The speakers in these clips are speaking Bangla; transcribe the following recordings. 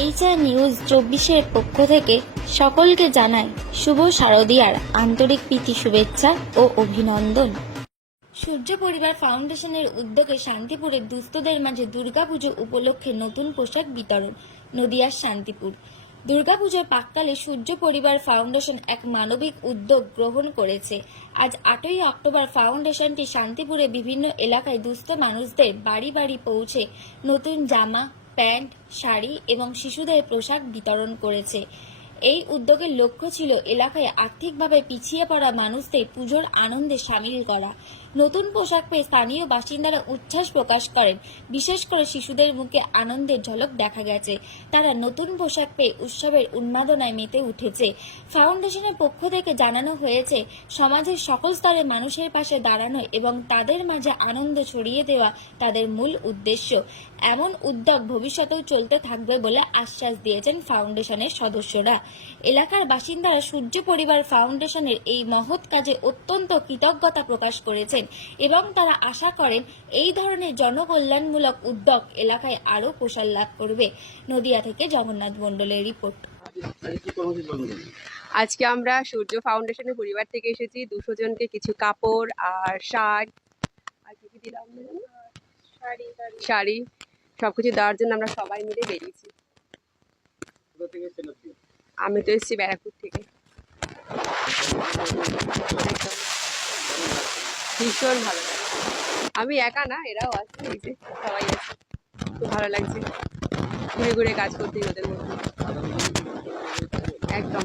এইচআর নিউজ 24-এর পক্ষ থেকে সকলকে জানাই শুভ শারদীয়ার আন্তরিক প্রীতি শুভেচ্ছা ও অভিনন্দন। সূর্য পরিবার ফাউন্ডেশনের উদ্যোগে শান্তিপুরে দুস্থদের মাঝে দুর্গাপুজো উপলক্ষে নতুন পোশাক বিতরণ। নদিয়ার শান্তিপুর দুর্গাপুজোর প্রাক্কালে সূর্য পরিবার ফাউন্ডেশন এক মানবিক উদ্যোগ গ্রহণ করেছে। আজ 8ই অক্টোবর ফাউন্ডেশনটি শান্তিপুরে বিভিন্ন এলাকায় দুস্থ মানুষদের বাড়ি বাড়ি পৌঁছে নতুন জামা, প্যান্ট, শাড়ি এবং শিশুদের পোশাক বিতরণ করেছে। এই উদ্যোগের লক্ষ্য ছিল এলাকায় আর্থিকভাবে পিছিয়ে পড়া মানুষদের পুজোর আনন্দে সামিল করা। নতুন পোশাক পেয়ে স্থানীয় বাসিন্দারা উচ্ছ্বাস প্রকাশ করেন। বিশেষ করে শিশুদের মুখে আনন্দের ঝলক দেখা গেছে। তারা নতুন পোশাক পেয়ে উৎসবের উন্মাদনায় মেতে উঠেছে। ফাউন্ডেশনের পক্ষ থেকে জানানো হয়েছে, সমাজের সকল স্তরের মানুষের পাশে দাঁড়ানো এবং তাদের মাঝে আনন্দ ছড়িয়ে দেওয়া তাদের মূল উদ্দেশ্য। এমন উদ্যোগ ভবিষ্যতেও চলতে থাকবে বলে আশ্বাস দিয়েছেন ফাউন্ডেশনের সদস্যরা। এলাকার বাসিন্দারা সূর্য পরিবার ফাউন্ডেশনের এই মহৎ কাজে অত্যন্ত কৃতজ্ঞতা প্রকাশ করেছেন এবং তারা আশা করেন এই ধরনের জনকল্যাণমূলক উদ্যোগ এলাকায় আরও প্রসার লাভ করবে। নদিয়া থেকে জগন্নাথ মণ্ডলের রিপোর্ট। আজকে আমরা সূর্য ফাউন্ডেশনের পরিবার থেকে এসেছি। 200 জনকে কিছু কাপড় আর শার্ট আর কি দিলাম, শাড়ি সবকিছু দেওয়ার জন্য আমরা সবাই মিলে বেরিয়েছি। আমি তো এসেছি ব্যারাকপুর থেকে। ভীষণ ভালো লাগে। আমি একা না, এরাও আছে, এই যে সবাই আছে। খুব ভালো লাগছে ঘুরে ঘুরে কাজ করতে ওদের মধ্যে। একদম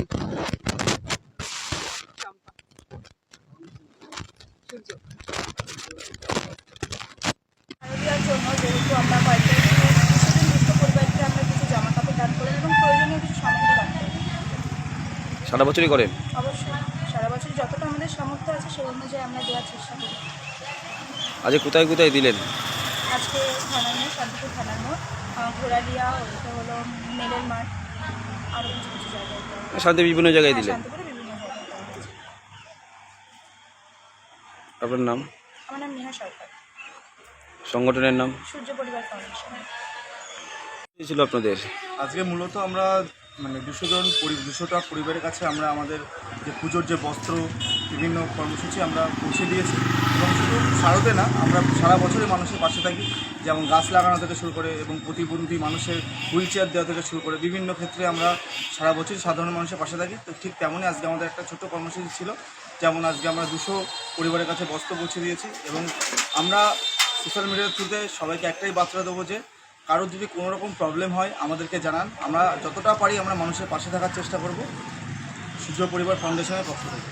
সূর্য দেওয়ার জন্য যেহেতু আমরা কয়েকটা কিছুদিন দুস্থ পরিবারকে আমরা কিছু জামা কাপড় দান করেন এবং প্রয়োজনীয় কিছু সামগ্রী দান করেন। সারা বছরই করেন? অবশ্যই সারা বছর যতটা আমাদের সামর্থ্য আছে সেই অনুযায়ী আমরা দেওয়ার চেষ্টা করি। আজকে কোথায় কোথায় দিলেন? আজকে থানার মোড়, শান্তিপুর থানার মোড়, ঘোড়ালিয়া, ওইটা হলো মেলের মাঠ, আরও কিছু কিছু জায়গায় শান্তিপুর বিভিন্ন জায়গায় দিলেন? শান্তিপুরে বিভিন্ন জায়গায় দেওয়া হয়েছে। আপনার নাম? আমার নাম নেহা সরকার। সংগঠনের নাম? সূর্য পরিবার ফাউন্ডেশন। ছিল আপনাদের? আজকে মূলত আমরা 200টা পরিবারের কাছে আমরা আমাদের যে পুজোর যে বস্ত্র বিভিন্ন কর্মসূচি আমরা পৌঁছে দিয়েছি এবং শুধু শারদে না, আমরা সারা বছরই মানুষের পাশে থাকি। যেমন গাছ লাগানো থেকে শুরু করে এবং প্রতিবন্ধী মানুষের হুইল চেয়ার দেওয়া থেকে শুরু করে বিভিন্ন ক্ষেত্রে আমরা সারা বছরই সাধারণ মানুষের পাশে থাকি। তো ঠিক তেমনই আজকে আমাদের একটা ছোট্ট কর্মসূচি ছিল। যেমন আজকে আমরা 200 পরিবারের কাছে বস্ত্র পৌঁছে দিয়েছি এবং আমরা সোশ্যাল মিডিয়ার থ্রুতে সবাইকে একটাই বার্তা দেবো যে কারোর যদি কোনো রকম প্রবলেম হয় আমাদেরকে জানান। আমরা যতটা পারি আমরা মানুষের পাশে থাকার চেষ্টা করব সূর্য পরিবার ফাউন্ডেশনের পক্ষ থেকে।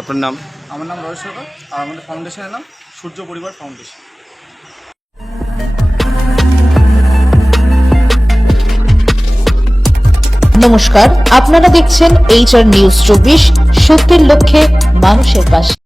আপনার নাম? আমার নাম রয়েশ সরকার আর আমাদের ফাউন্ডেশনের নাম সূর্য পরিবার ফাউন্ডেশন। নমস্কার, আপনারা দেখছেন এইচআর নিউজ 24, সত্যের লক্ষ্যে মানুষের পাশে।